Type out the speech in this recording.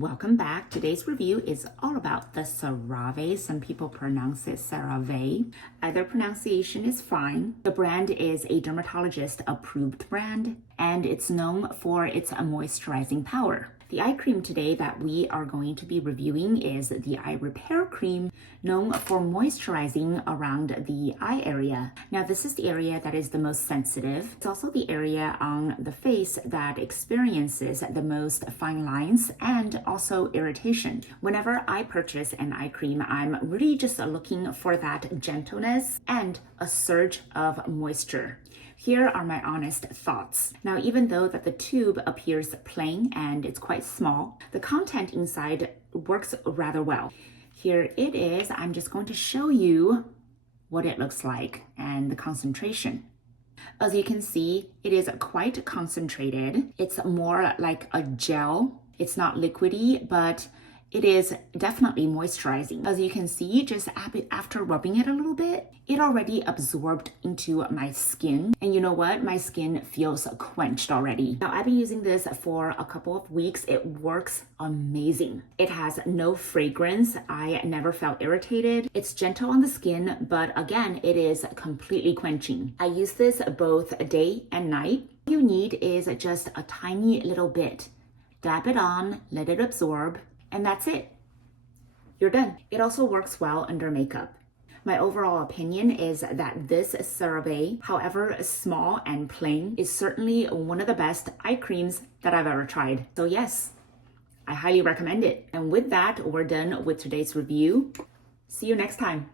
Welcome back. Today's review is all about the CeraVE. Some people pronounce it CeraVE. Either pronunciation is fine. The brand is a dermatologist approved brand and it's known for its moisturizing power. The eye cream today that we are going to be reviewing is the Eye Repair Cream, known for moisturizing around the eye area. Now, this is the area that is the most sensitive. It's also the area on the face that experiences the most fine lines and also irritation. Whenever I purchase an eye cream, I'm really just looking for that gentleness and a surge of moisture. Here are my honest thoughts. Now, even though that the tube appears plain and it's quite small, the content inside works rather well. Here it is. I'm just going to show you what it looks like and the concentration. As you can see, it is quite concentrated. It's more like a gel. It's not liquidy, but it is definitely moisturizing. As you can see, just after rubbing it a little bit, it already absorbed into my skin. And you know what? My skin feels quenched already. Now, I've been using this for a couple of weeks. It works amazing. It has no fragrance. I never felt irritated. It's gentle on the skin, but again, it is completely quenching. I use this both day and night. All you need is just a tiny little bit. Dab it on, let it absorb, and that's it. You're done. It also works well under makeup. My overall opinion is that this CeraVE, however small and plain, is certainly one of the best eye creams that I've ever tried. So yes, I highly recommend it. And with that, we're done with today's review. See you next time.